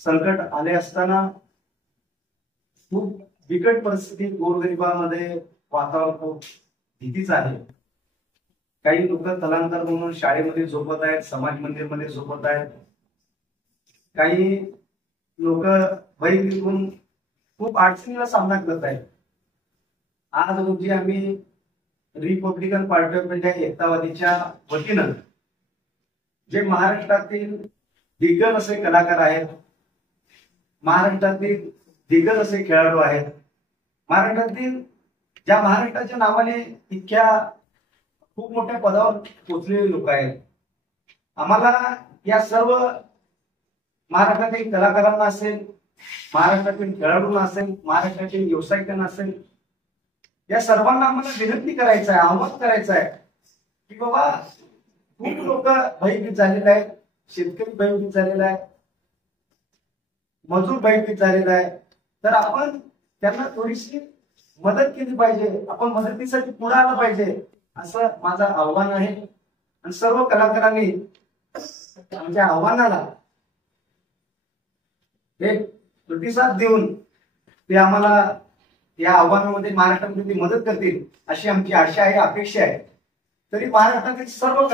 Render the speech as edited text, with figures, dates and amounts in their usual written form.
संकट आले असताना खूप बिकट परिस्थिती गोरगरिबामध्ये वातावरण खूप भीतीच आहे। काही लोक स्थलांतर म्हणून शाळेमध्ये झोपत आहेत, समाज मंदिरमध्ये झोपत आहेत। काही लोक भयभीतून खूप अडचणीला सामना करत आहेत। आज रोजी आम्ही रिपब्लिकन पार्टी ऑफ इंडिया एकतावादीच्या वतीनं जे महाराष्ट्रातील दिग्गज असे कलाकार आहेत, महाराष्ट्रातील दिग्गज असे खेळाडू आहेत, महाराष्ट्रातील ज्या महाराष्ट्राच्या नावाने इतक्या खूप मोठ्या पदावर पोहोचलेले लोक आहेत, आम्हाला या सर्व महाराष्ट्रातील कलाकारांना असेल, महाराष्ट्रातील खेळाडूंना असेल, महाराष्ट्रातील व्यावसायिकांना असेल, या सर्वांना आम्हाला विनंती करायचं आहे, आवाहन करायचं आहे की बाबा खूप लोक भयभीत झालेले आहेत, शेतकरी भयभीत झालेला आहे, मजूर भयभीत झालेला आहे, तर आपण त्यांना थोडीशी मदत केली पाहिजे, आपण मदतीसाठी पुढे आलं पाहिजे असं माझं आव्हान आहे। आणि सर्व कलाकारांनी आमच्या आव्हानाला एक प्रतिसाद देऊन ते आम्हाला या आव्हानामध्ये महाराष्ट्रामध्ये मदत करतील अशी आमची आशा आहे, अपेक्षा आहे। तरी महाराष्ट्रातील सर्व